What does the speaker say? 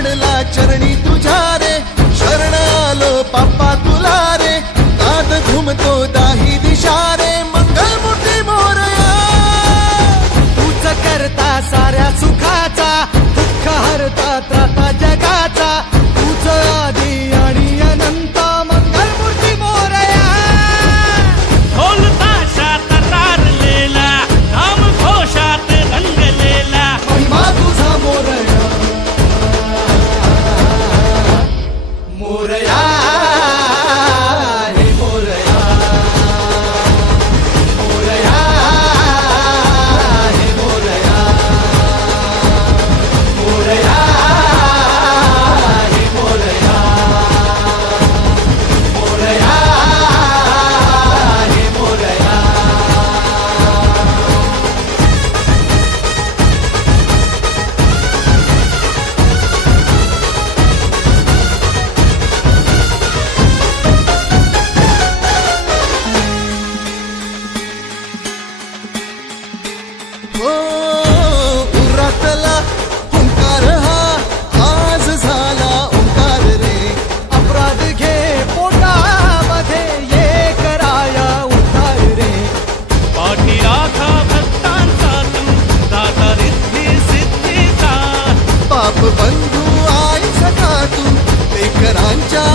पडला चरणी तुझ्या रे, शरण आलो बाप्पा तुला रे, नाद घुमतो दाही दिशा रे, मंगलमूर्ती मोरया. तूच करता साऱ्या सुखाचा, दुःख हरता त्राता जगाचा, तूच आदी आणि अनंत, मंगलमूर्ती मोरया. ढोल ताशात तारलेला, नाम घोषात रंगलेला, महिमा तुझा मोरया, मोरया हे मोरया, मोरया हे मोरया, मोरया हे मोरया, मोरया हे मोरया. हो उरातला ओंकार हा आज झाला ओंकार रे, अपराध घे पोटामध्ये, ये कराया उद्धार रे. पाठी राखा भक्तांचा तू, दाता रिद्धी सिद्धीचा. पाप बंधू आई सखा तू, लेकरांच्या